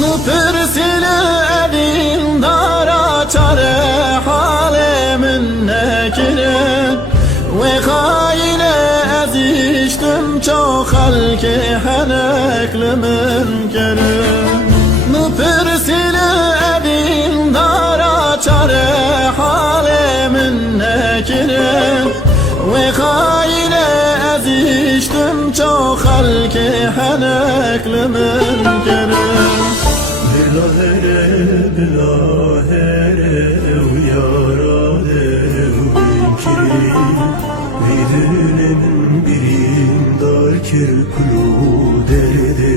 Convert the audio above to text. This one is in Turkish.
نپرسیل ادین دارا چاره حال من نکرد و خاین ازیشتم چو خلق حنک لمن کرد نپرسیل ادین دارا چاره حال من نکرد و خاین ازیشتم چو خلق حنک لمن کرد Bilahere u yarade unkiri Vidünemin birim dar kirkulu derde